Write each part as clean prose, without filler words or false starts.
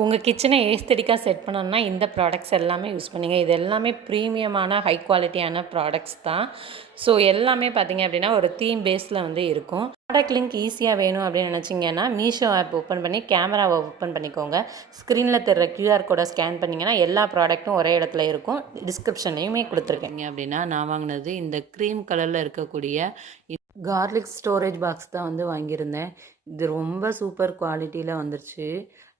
உங்கள் கிச்சனை ஏஸ்தெடிக்காக செட் பண்ணணும்னா இந்த ப்ராடக்ட்ஸ் எல்லாமே யூஸ் பண்ணிங்க. இது எல்லாமே ப்ரீமியமான ஹை குவாலிட்டியான ப்ராடக்ட்ஸ் தான். ஸோ எல்லாமே பார்த்தீங்க அப்படின்னா ஒரு தீம் பேஸில் வந்து இருக்கும். ப்ராடக்ட் லிங்க் ஈஸியாக வேணும் அப்படின்னு நினச்சிங்கன்னா மீஷோ ஆப் ஓப்பன் பண்ணி கேமராவை ஓப்பன் பண்ணிக்கோங்க. ஸ்க்ரீனில் தெரிகிற கியூஆர் கோடை ஸ்கேன் பண்ணிங்கன்னா எல்லா ப்ராடக்ட்டும் ஒரே இடத்துல இருக்கும். டிஸ்கிரிப்ஷன்லையுமே கொடுத்துருக்கீங்க அப்படின்னா நான் வாங்கினது இந்த க்ரீம் கலரில் இருக்கக்கூடிய கார்லிக் ஸ்டோரேஜ் பாக்ஸ் தான் வந்து வாங்கியிருந்தேன். இது ரொம்ப சூப்பர் குவாலிட்டியில் வந்துருச்சு.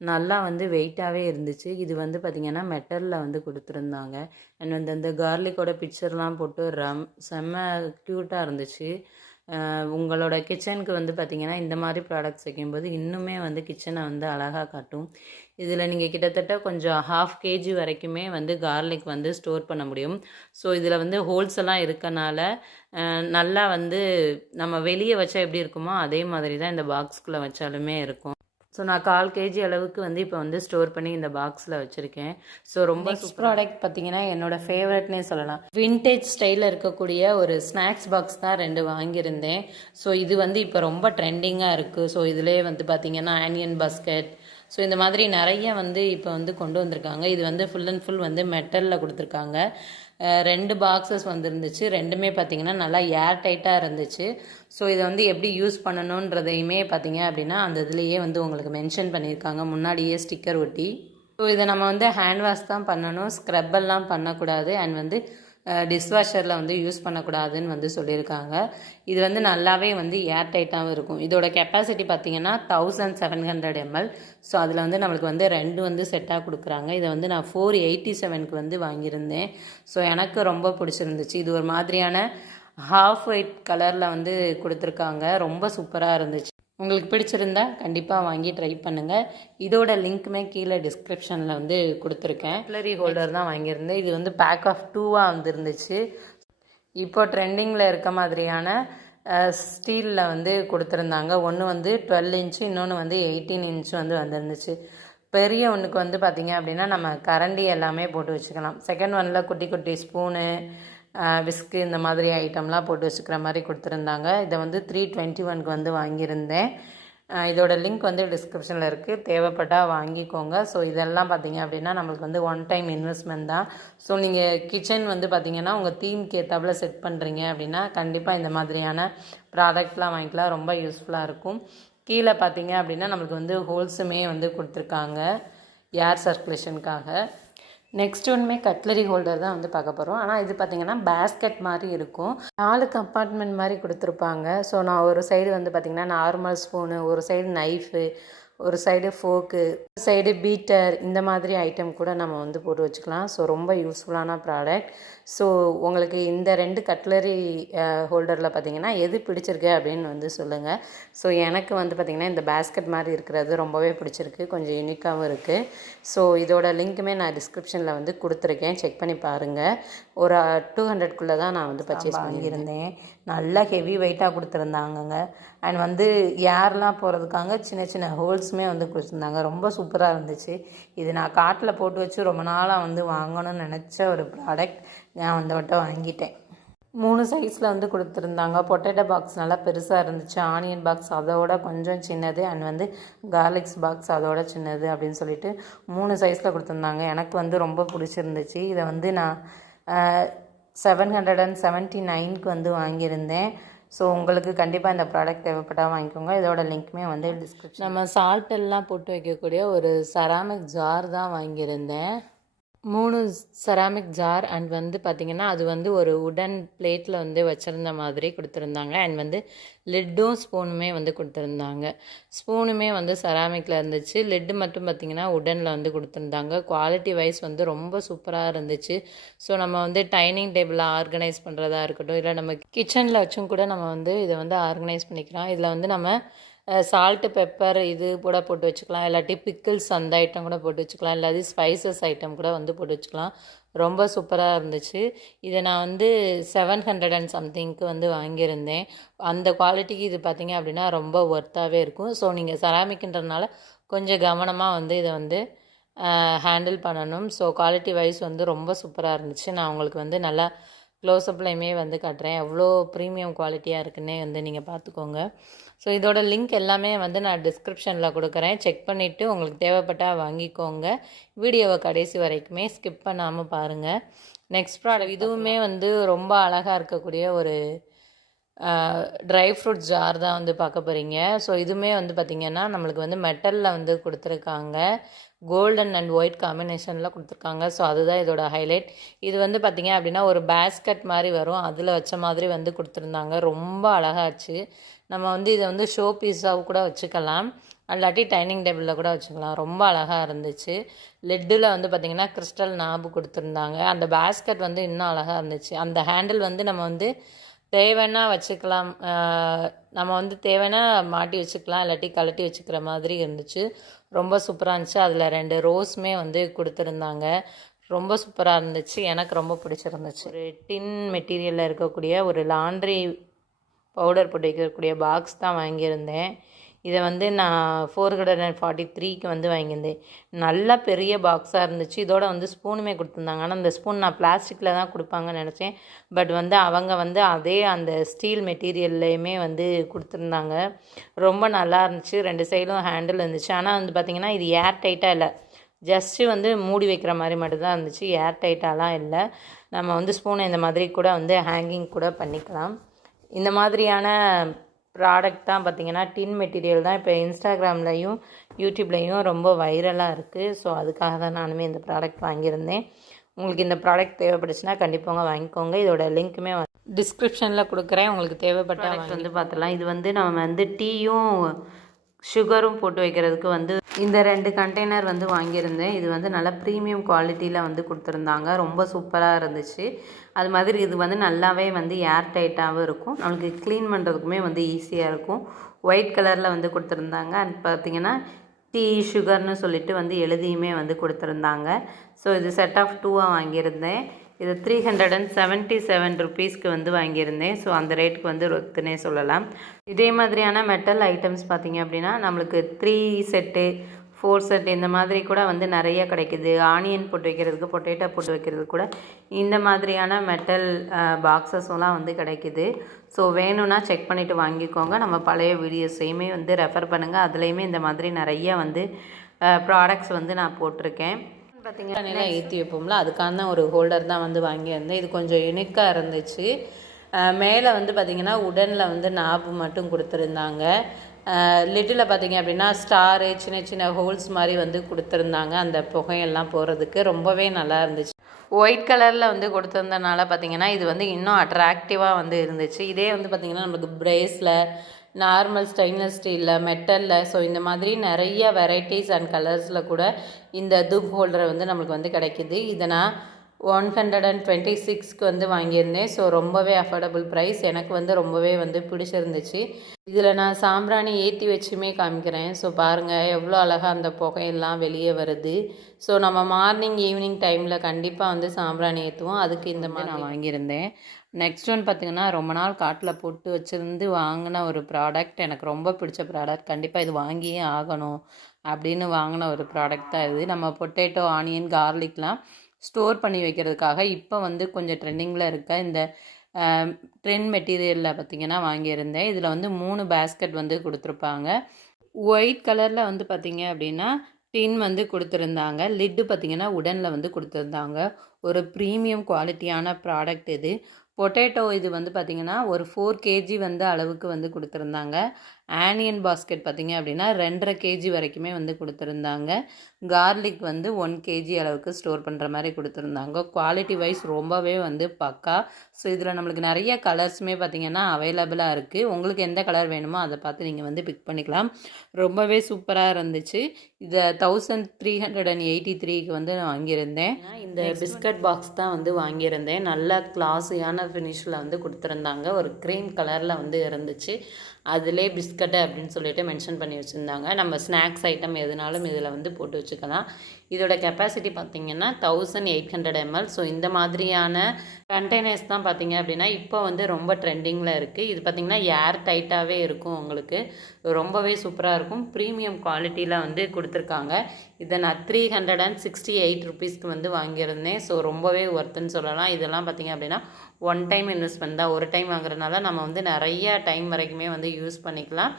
நல்லா வந்து வெயிட்டாகவே இருந்துச்சு. இது வந்து பார்த்திங்கன்னா மெட்டலில் வந்து கொடுத்துருந்தாங்க. அண்ட் வந்து அந்த கார்லிக்கோட பிக்சர்லாம் போட்டு செம்ம க்யூட்டாக இருந்துச்சு. உங்களோட கிச்சனுக்கு வந்து பார்த்திங்கன்னா இந்த மாதிரி ப்ராடக்ட்ஸ் வைக்கும்போது இன்னுமே வந்து கிச்சனை வந்து அழகாக காட்டும். இதில் நீங்கள் கிட்டத்தட்ட கொஞ்சம் 1/2 kg வரைக்குமே வந்து கார்லிக் வந்து ஸ்டோர் பண்ண முடியும். ஸோ இதில் வந்து ஹோல்ஸ் எல்லாம் இருக்கனால நல்லா வந்து நம்ம வெளியே வச்சா எப்படி இருக்குமோ அதே மாதிரி தான் இந்த பாக்ஸ்குள்ளே வச்சாலுமே இருக்கும். ஸோ நான் 1/4 kg அளவுக்கு வந்து இப்போ வந்து ஸ்டோர் பண்ணி இந்த பாக்ஸில் வச்சுருக்கேன். ஸோ ரொம்ப ப்ராடக்ட் பார்த்தீங்கன்னா என்னோடய ஃபேவரட்னே சொல்லலாம். வின்டேஜ் ஸ்டைலில் இருக்கக்கூடிய ஒரு ஸ்நாக்ஸ் பாக்ஸ் தான் 2 வாங்கியிருந்தேன். ஸோ இது வந்து இப்போ ரொம்ப ட்ரெண்டிங்காக இருக்குது. ஸோ இதிலே வந்து பார்த்திங்கன்னா ஆனியன் பாஸ்கெட், ஸோ இந்த மாதிரி நிறைய வந்து இப்போ வந்து கொண்டு வந்திருக்காங்க. இது வந்து ஃபுல் அண்ட் ஃபுல் வந்து மெட்டலில் கொடுத்துருக்காங்க. 2 பாக்ஸஸ் வந்துருந்துச்சு. ரெண்டுமே பார்த்திங்கன்னா நல்லா ஏர் டைட்டாக இருந்துச்சு. ஸோ இதை வந்து எப்படி யூஸ் பண்ணணுன்றதையுமே பார்த்திங்க அப்படின்னா அந்த இதுலேயே வந்து உங்களுக்கு மென்ஷன் பண்ணியிருக்காங்க, முன்னாடியே ஸ்டிக்கர் ஒட்டி. ஸோ இதை நம்ம வந்து ஹேண்ட் வாஷ் தான் பண்ணணும், ஸ்க்ரப்பெல்லாம் பண்ணக்கூடாது. அண்ட் வந்து டிஷ்வாஷரில் வந்து யூஸ் பண்ணக்கூடாதுன்னு வந்து சொல்லியிருக்காங்க. இது வந்து நல்லாவே வந்து ஏர் டைட்டாகவும் இருக்கும். இதோட கெப்பாசிட்டி பார்த்திங்கன்னா 1700 ml. ஸோ அதில் வந்து நம்மளுக்கு வந்து 2 வந்து செட்டாக கொடுக்குறாங்க. இதை வந்து நான் 487க்கு வந்து வாங்கியிருந்தேன். ஸோ எனக்கு ரொம்ப பிடிச்சிருந்துச்சு. இது ஒரு மாதிரியான ஹாஃப் ஒயிட் கலரில் வந்து கொடுத்துருக்காங்க. ரொம்ப சூப்பராக இருந்துச்சு. உங்களுக்கு பிடிச்சிருந்தா கண்டிப்பாக வாங்கி ட்ரை பண்ணுங்கள். இதோட லிங்க்குமே கீழே டிஸ்கிரிப்ஷனில் வந்து கொடுத்துருக்கேன். கட்லரி ஹோல்டர் தான் வாங்கியிருந்தேன். இது வந்து பேக் ஆஃப் 2ஆக வந்துருந்துச்சு. இப்போ ட்ரெண்டிங்கில் இருக்க மாதிரியான ஸ்டீலில் வந்து கொடுத்துருந்தாங்க. ஒன்று வந்து 12 இன்ச்சு, இன்னொன்று வந்து 18 இன்ச்சு வந்து வந்துருந்துச்சு. பெரிய ஒன்றுக்கு வந்து பார்த்திங்க அப்படின்னா நம்ம கரண்டி எல்லாமே போட்டு வச்சுக்கலாம். செகண்ட் ஒன்னில் குட்டி குட்டி ஸ்பூனு, விஸ்கு இந்த மாதிரி ஐட்டம்லாம் போட்டு வச்சுக்கிற மாதிரி கொடுத்துருந்தாங்க. இதை வந்து 321க்கு வந்து வாங்கியிருந்தேன். இதோட லிங்க் வந்து டிஸ்கிரிப்ஷனில் இருக்குது, தேவைப்பட்டால் வாங்கிக்கோங்க. ஸோ இதெல்லாம் பார்த்திங்க அப்படின்னா நம்மளுக்கு வந்து ஒன் டைம் இன்வெஸ்ட்மெண்ட் தான். ஸோ நீங்கள் கிச்சன் வந்து பார்த்திங்கன்னா உங்கள் தீம்க்கு ஏற்றாப்புல செட் பண்ணுறீங்க அப்படின்னா கண்டிப்பாக இந்த மாதிரியான ப்ராடக்ட்லாம் வாங்கிக்கலாம். ரொம்ப யூஸ்ஃபுல்லாக இருக்கும். கீழே பார்த்திங்க அப்படின்னா நம்மளுக்கு வந்து ஹோல்ஸுமே வந்து கொடுத்துருக்காங்க ஏர் சர்க்குலேஷனுக்காக. நெக்ஸ்ட் ஒன்றுமே கட்லரி ஹோல்டர் தான் வந்து பார்க்க போகிறோம். ஆனால் இது பார்த்திங்கன்னா பேஸ்கெட் மாதிரி இருக்கும். 4 கம்பார்ட்மெண்ட் மாதிரி கொடுத்துருப்பாங்க. ஸோ நான் ஒரு சைடு வந்து பார்த்திங்கன்னா நார்மல் ஸ்பூனு, ஒரு சைடு நைஃபு, ஒரு சைடு ஃபோர்க்கு, ஒரு சைடு பீட்டர், இந்த மாதிரி ஐட்டம் கூட நம்ம வந்து போட்டு வச்சுக்கலாம். ஸோ ரொம்ப யூஸ்ஃபுல்லான ப்ராடக்ட். ஸோ உங்களுக்கு இந்த 2 கட்லரி ஹோல்டரில் பார்த்திங்கன்னா எது பிடிச்சிருக்கு அப்படின்னு வந்து சொல்லுங்கள். ஸோ எனக்கு வந்து பார்த்திங்கன்னா இந்த பேஸ்கெட் மாதிரி இருக்கிறது ரொம்பவே பிடிச்சிருக்கு, கொஞ்சம் யூனிக்காகவும் இருக்குது. ஸோ இதோட லிங்க்குமே நான் டிஸ்கிரிப்ஷனில் வந்து கொடுத்துருக்கேன், செக் பண்ணி பாருங்கள். ஒரு 200க்குள்ளே தான் நான் வந்து பர்ச்சேஸ் பண்ணியிருந்தேன். நல்லா ஹெவி வெயிட்டாக கொடுத்துருந்தாங்கங்க. அண்ட் வந்து ஏர்லாம் போகிறதுக்காக சின்ன சின்ன ஹோல்ஸுமே வந்து கொடுத்துருந்தாங்க. ரொம்ப சூப்பராக இருந்துச்சு. இது நான் காட்டில் போட்டு வச்சு ரொம்ப நாளாக வந்து வாங்கணும்னு நினச்ச ஒரு ப்ராடக்ட். நான் வந்து மட்டும் வாங்கிட்டேன். 3 சைஸில் வந்து கொடுத்துருந்தாங்க. பொட்டேட்டோ பாக்ஸ் நல்லா பெருசாக இருந்துச்சு, ஆனியன் பாக்ஸ் அதோட கொஞ்சம் சின்னது, அண்ட் வந்து கார்லிக்ஸ் பாக்ஸ் அதோட சின்னது அப்படின்னு சொல்லிட்டு 3 சைஸில் கொடுத்துருந்தாங்க. எனக்கு வந்து ரொம்ப பிடிச்சிருந்துச்சு. இதை வந்து நான் 779க்கு வந்து வாங்கியிருந்தேன். ஸோ உங்களுக்கு கண்டிப்பாக இந்த ப்ராடக்ட் தேவைப்பட்டால் வாங்கிக்கோங்க. இதோட லிங்க்குமே வந்து டிஸ்கிரிப்ஷன். நம்ம சால்ட் எல்லாம் போட்டு வைக்கக்கூடிய ஒரு செராமிக் ஜார் தான் வாங்கியிருந்தேன். 3 செராமிக் ஜார். அண்ட் வந்து பார்த்திங்கன்னா அது வந்து ஒரு உடன் பிளேட்டில் வந்து வச்சுருந்த மாதிரி கொடுத்துருந்தாங்க. அண்ட் வந்து லிட்டும் ஸ்பூனுமே வந்து கொடுத்துருந்தாங்க. ஸ்பூனுமே வந்து செராமிக்கில் இருந்துச்சு, லிட்டு மட்டும் பார்த்திங்கன்னா உடனில் வந்து கொடுத்துருந்தாங்க. குவாலிட்டி வைஸ் வந்து ரொம்ப சூப்பராக இருந்துச்சு. ஸோ நம்ம வந்து டைனிங் டேபிளில் ஆர்கனைஸ் பண்ணுறதா இருக்கட்டும், இல்லை நம்ம கிச்சனில் வச்சும் கூட நம்ம வந்து இதை வந்து ஆர்கனைஸ் பண்ணிக்கலாம். இதில் வந்து நம்ம சால்ட்டு, பெப்பர் இது கூட போட்டு வச்சுக்கலாம், இல்லாட்டி பிக்கிள்ஸ் அந்த ஐட்டம் கூட போட்டு வச்சுக்கலாம், இல்லாட்டி ஸ்பைசஸ் ஐட்டம் கூட வந்து போட்டு வச்சுக்கலாம். ரொம்ப சூப்பராக இருந்துச்சு. இதை நான் வந்து 700 அண்ட் சம்திங்க்கு வந்து வாங்கியிருந்தேன். அந்த குவாலிட்டிக்கு இது பார்த்திங்க அப்படின்னா ரொம்ப ஒர்த்தாகவே இருக்கும். ஸோ நீங்கள் செராமிக்ன்றதுனால கொஞ்சம் கவனமாக வந்து இதை வந்து ஹேண்டில் பண்ணணும். ஸோ குவாலிட்டி வைஸ் வந்து ரொம்ப சூப்பராக இருந்துச்சு. நான் உங்களுக்கு வந்து நல்லா க்ளோஸ்அப்லையுமே வந்து காட்டுறேன். எவ்வளோ ப்ரீமியம் குவாலிட்டியாக இருக்குன்னே வந்து நீங்கள் பார்த்துக்கோங்க. ஸோ இதோட லிங்க் எல்லாமே வந்து நான் டிஸ்கிரிப்ஷனில் கொடுக்குறேன். செக் பண்ணிவிட்டு உங்களுக்கு தேவைப்பட்டால் வாங்கிக்கோங்க. வீடியோவை கடைசி வரைக்குமே ஸ்கிப் பண்ணாமல் பாருங்கள். நெக்ஸ்ட் ப்ராடக்ட் இதுவுமே வந்து ரொம்ப அழகாக இருக்கக்கூடிய ஒரு ட்ரை ஃப்ரூட் ஜார் தான் வந்து பார்க்க போகிறீங்க. ஸோ இதுவுமே வந்து பார்த்திங்கன்னா நம்மளுக்கு வந்து மெட்டலில் வந்து கொடுத்துருக்காங்க. கோல்டன் அண்ட் ஒயிட் காம்பினேஷனில் கொடுத்துருக்காங்க. ஸோ அதுதான் இதோட ஹைலைட். இது வந்து பார்த்திங்க அப்படின்னா ஒரு பேஸ்கட் மாதிரி வரும், அதில் வச்ச மாதிரி வந்து கொடுத்துருந்தாங்க. ரொம்ப அழகாச்சு. நம்ம வந்து இதை வந்து ஷோ பீஸாக கூட வச்சுக்கலாம், அல்லாட்டி டைனிங் டேபிளில் கூட வச்சுக்கலாம். ரொம்ப அழகாக இருந்துச்சு. லெட்டில் வந்து பார்த்திங்கன்னா கிறிஸ்டல் நாபு கொடுத்துருந்தாங்க. அந்த பேஸ்கட் வந்து இன்னும் அழகாக இருந்துச்சு. அந்த ஹேண்டில் வந்து நம்ம வந்து தேவைன்னா வச்சுக்கலாம், நம்ம வந்து தேவைன்னா மாட்டி வச்சுக்கலாம், இல்லாட்டி கழட்டி வச்சுக்கிற மாதிரி இருந்துச்சு. ரொம்ப சூப்பராக இருந்துச்சு. அதில் 2 ரோஸுமே வந்து கொடுத்துருந்தாங்க. ரொம்ப சூப்பராக இருந்துச்சு. எனக்கு ரொம்ப பிடிச்சிருந்துச்சு. ஒரு டின் மெட்டீரியலில் இருக்கக்கூடிய ஒரு லாண்ட்ரி பவுடர் போட்டு வைக்கக்கூடிய பாக்ஸ் தான் வாங்கியிருந்தேன். இதை வந்து நான் 443க்கு வந்து வாங்கியிருந்தேன். நல்லா பெரிய பாக்ஸாக இருந்துச்சு. இதோட வந்து ஸ்பூனுமே கொடுத்துருந்தாங்க. ஆனால் அந்த ஸ்பூன் நான் பிளாஸ்டிக்கில் தான் கொடுப்பாங்கன்னு நினச்சேன். பட் வந்து அவங்க வந்து அதே அந்த ஸ்டீல் மெட்டீரியல்லையுமே வந்து கொடுத்துருந்தாங்க. ரொம்ப நல்லா இருந்துச்சு. 2 சைடும் ஹேண்டில் இருந்துச்சு. ஆனால் வந்து பார்த்திங்கன்னா இது ஏர் டைட்டாக இல்லை, ஜஸ்ட்டு வந்து மூடி வைக்கிற மாதிரி மட்டும்தான் இருந்துச்சு. ஏர் டைட்டாலாம் இல்லை. நம்ம வந்து ஸ்பூனை இந்த மாதிரி கூட வந்து ஹேங்கிங் கூட பண்ணிக்கலாம். இந்த மாதிரியான ப்ராடக்ட் தான் பார்த்திங்கன்னா டின் மெட்டீரியல் தான் இப்போ இன்ஸ்டாகிராம்லையும் யூடியூப்லேயும் ரொம்ப வைரலாக இருக்குது. ஸோ அதுக்காக தான் நானுமே இந்த ப்ராடக்ட் வாங்கியிருந்தேன். உங்களுக்கு இந்த ப்ராடக்ட் தேவைப்பட்டுச்சுன்னா கண்டிப்பாக வாங்கிக்கோங்க. இதோட லிங்க்குமே டிஸ்கிரிப்ஷனில் கொடுக்குறேன். உங்களுக்கு தேவைப்பட்ட வந்து பார்த்துலாம். இது வந்து நம்ம வந்து டீயும் சுகரும் போட்டு வைக்கிறதுக்கு வந்து இந்த 2 கண்டெய்னர் வந்து வாங்கியிருந்தேன். இது வந்து நல்லா ப்ரீமியம் குவாலிட்டியில் வந்து கொடுத்துருந்தாங்க. ரொம்ப சூப்பராக இருந்துச்சு. அது மாதிரி இது வந்து நல்லாவே வந்து ஏர் டைட்டாகவும் இருக்கும். நம்மளுக்கு க்ளீன் பண்ணுறதுக்குமே வந்து ஈஸியாக இருக்கும். ஒயிட் கலரில் வந்து கொடுத்துருந்தாங்க. அண்ட் பார்த்திங்கன்னா டீ சுகர்னு சொல்லிட்டு வந்து எழுதியுமே வந்து கொடுத்துருந்தாங்க. ஸோ இது செட் ஆஃப் 2ஆக வாங்கியிருந்தேன். இது 377 ருபீஸ்க்கு வந்து வாங்கியிருந்தேன். ஸோ அந்த ரேட்டுக்கு வந்து ரொத்துனே சொல்லலாம். இதே மாதிரியான மெட்டல் ஐட்டம்ஸ் பார்த்திங்க அப்படின்னா நம்மளுக்கு 3 செட்டு 4 செட் இந்த மாதிரி கூட வந்து நிறைய கிடைக்குது. ஆனியன் போட்டு வைக்கிறதுக்கு, பொட்டேட்டோ போட்டு வைக்கிறதுக்கு கூட இந்த மாதிரியான மெட்டல் பாக்ஸஸ்லாம் வந்து கிடைக்குது. ஸோ வேணும்னா செக் பண்ணிவிட்டு வாங்கிக்கோங்க. நம்ம பழைய வீடியோஸையுமே வந்து ரெஃபர் பண்ணுங்கள். அதுலேயுமே இந்த மாதிரி நிறைய வந்து ப்ராடக்ட்ஸ் வந்து நான் போட்டிருக்கேன். பார்த்திங்கன்னா ஏற்றி வைப்போம்ல, அதுக்கான ஒரு ஹோல்டர் தான் வந்து வாங்கியிருந்தேன். இது கொஞ்சம் யுனிக்காக இருந்துச்சு. மேலே வந்து பார்த்திங்கன்னா உடனில் வந்து நாபு மட்டும் கொடுத்துருந்தாங்க. லிட்டில் பார்த்திங்க அப்படின்னா ஸ்டாரு சின்ன சின்ன ஹோல்ஸ் மாதிரி வந்து கொடுத்துருந்தாங்க. அந்த புகையெல்லாம் போகிறதுக்கு ரொம்பவே நல்லா இருந்துச்சு. ஒயிட் கலரில் வந்து கொடுத்துருந்தனால பார்த்திங்கன்னா இது வந்து இன்னும் அட்ராக்டிவாக வந்து இருந்துச்சு. இதே வந்து பார்த்திங்கன்னா நம்மளுக்கு பிரேஸில் நார்மல் ஸ்டெயின்லெஸ் ஸ்டீலில் மெட்டலில் ஸோ இந்த மாதிரி நிறைய வெரைட்டிஸ் அண்ட் கலர்ஸில் கூட இந்த தூப் ஹோல்டரை வந்து நம்மளுக்கு வந்து கிடைக்கிது. இதை நான் 126க்கு வந்து வாங்கியிருந்தேன். ஸோ ரொம்பவே அஃபோர்டபுள் ப்ரைஸ். எனக்கு வந்து ரொம்பவே வந்து பிடிச்சிருந்துச்சு. இதில் நான் சாம்பிராணி ஏற்றி வச்சுமே காமிக்கிறேன். ஸோ பாருங்கள் எவ்வளோ அழகாக அந்த புகையெல்லாம் வெளியே வருது. ஸோ நம்ம மார்னிங் ஈவினிங் டைமில் கண்டிப்பாக வந்து சாம்பிராணி ஏற்றுவோம். அதுக்கு இந்த மாதிரி நான் வாங்கியிருந்தேன். நெக்ஸ்ட் ஒன் பார்த்திங்கன்னா ரொம்ப நாள் காட்டில் போட்டு வச்சுருந்து வாங்கின ஒரு ப்ராடக்ட், எனக்கு ரொம்ப பிடிச்ச ப்ராடக்ட். கண்டிப்பாக இது வாங்கியே ஆகணும் அப்படின்னு வாங்கின ஒரு ப்ராடக்ட் தான் இது. நம்ம பொட்டேட்டோ, ஆனியன், கார்லிக்லாம் ஸ்டோர் பண்ணி வைக்கிறதுக்காக இப்போ வந்து கொஞ்சம் ட்ரெண்டிங்கில் இருக்க இந்த ட்ரெண்ட் மெட்டீரியலில் பார்த்திங்கன்னா வாங்கியிருந்தேன். இதில் வந்து 3 பேஸ்கெட் வந்து கொடுத்துருப்பாங்க. ஒயிட் கலரில் வந்து பார்த்திங்க அப்படின்னா டின் வந்து கொடுத்துருந்தாங்க. லிட்டு பார்த்திங்கன்னா உடனில் வந்து கொடுத்துருந்தாங்க. ஒரு ப்ரீமியம் குவாலிட்டியான ப்ராடக்ட் இது. பொட்டேட்டோ இது வந்து பார்த்திங்கன்னா ஒரு 4 கேஜி வந்து அளவுக்கு வந்து கொடுத்துருந்தாங்க. ஆனியன் பாஸ்கெட் பார்த்திங்க அப்படின்னா 2.5 கேஜி வரைக்குமே வந்து கொடுத்துருந்தாங்க. கார்லிக் வந்து 1 கேஜி அளவுக்கு ஸ்டோர் பண்ணுற மாதிரி கொடுத்துருந்தாங்க. குவாலிட்டி வைஸ் ரொம்பவே வந்து பக்கா. ஸோ இதில் நம்மளுக்கு நிறைய கலர்ஸுமே பார்த்திங்கன்னா அவைலபிளாக இருக்குது. உங்களுக்கு எந்த கலர் வேணுமோ அதை பார்த்து நீங்கள் வந்து பிக் பண்ணிக்கலாம். ரொம்பவே சூப்பராக இருந்துச்சு. இதை 1383க்கு வந்து நான் வாங்கியிருந்தேன். இந்த பிஸ்கட் பாக்ஸ் தான் வந்து வாங்கியிருந்தேன். நல்ல கிளாஸியான ஃபினிஷில் வந்து கொடுத்துருந்தாங்க. ஒரு க்ரீம் கலரில் வந்து இருந்துச்சு. அதிலே பிஸ்கட்டு அப்படின்னு சொல்லிட்டு மென்ஷன் பண்ணி வச்சுருந்தாங்க. நம்ம ஸ்நாக்ஸ் ஐட்டம் எதுனாலும் இதில் வந்து போட்டு வச்சுக்கலாம். இதோட கெப்பாசிட்டி பார்த்திங்கன்னா 1800 ml. ஸோ இந்த மாதிரியான கண்டெய்னர்ஸ் தான் பார்த்திங்க அப்படின்னா இப்போ வந்து ரொம்ப ட்ரெண்டிங்கில் இருக்குது. இது பார்த்திங்கன்னா ஏர் டைட்டாகவே இருக்கும் உங்களுக்கு. ரொம்பவே சூப்பராக இருக்கும். ப்ரீமியம் குவாலிட்டியில் வந்து கொடுத்துருக்காங்க. இதை நான் 368 ருபீஸ்க்கு வந்து வாங்கியிருந்தேன். ஸோ ரொம்பவே ஒர்த்துன்னு சொல்லலாம். இதெல்லாம் பார்த்திங்க அப்படின்னா ஒன் டைம் இன்வெஸ்ட்மெண்ட் தான். ஒரு டைம் வாங்குறதுனால நம்ம வந்து நிறைய டைம் வரைக்குமே வந்து யூஸ் பண்ணிக்கலாம்.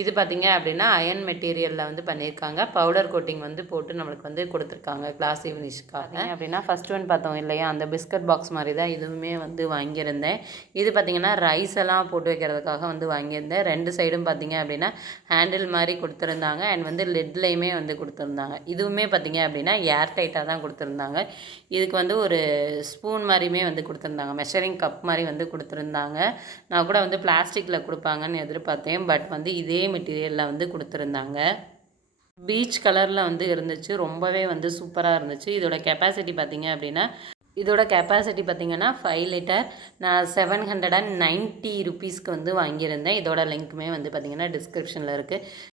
இது பார்த்திங்க அப்படின்னா அயன் மெட்டீரியலில் வந்து பண்ணியிருக்காங்க. பவுடர் கோட்டிங் வந்து போட்டு நம்மளுக்கு வந்து கொடுத்துருக்காங்க கிளாஸி ஃபினிஷ்க்காக. அப்படின்னா ஃபஸ்ட் ஒன் பார்த்தோம் இல்லையா, அந்த பிஸ்கட் பாக்ஸ் மாதிரி தான் இதுவுமே வந்து வாங்கியிருந்தேன். இது பார்த்திங்கன்னா ரைஸ் எல்லாம் போட்டு வைக்கிறதுக்காக வந்து வாங்கியிருந்தேன். 2 சைடும் பார்த்திங்க அப்படின்னா ஹேண்டில் மாதிரி கொடுத்துருந்தாங்க. அண்ட் வந்து லெட்லேயுமே வந்து கொடுத்துருந்தாங்க. இதுவுமே பார்த்திங்க அப்படின்னா ஏர் டைட்டாக தான் கொடுத்துருந்தாங்க. இதுக்கு வந்து ஒரு ஸ்பூன் மாதிரியுமே வந்து கொடுத்துருந்தாங்க. மெஷரிங் கப் மாதிரி வந்து கொடுத்துருந்தாங்க. நான் கூட வந்து பிளாஸ்டிக்கில் கொடுப்பாங்கன்னு எதிர்பார்த்தேன். பட் வந்து இதே மெட்டீரியலில் வந்து கொடுத்துருந்தாங்க. பீச் கலரில் வந்து இருந்துச்சு. ரொம்பவே வந்து சூப்பராக இருந்துச்சு. இதோட கெப்பாசிட்டி பார்த்திங்க அப்படின்னா 5 லிட்டர். நான் 790 ருபீஸ்க்கு வந்து வாங்கியிருந்தேன். இதோட லிங்க்குமே வந்து பார்த்திங்கன்னா டிஸ்கிரிப்ஷனில் இருக்குது.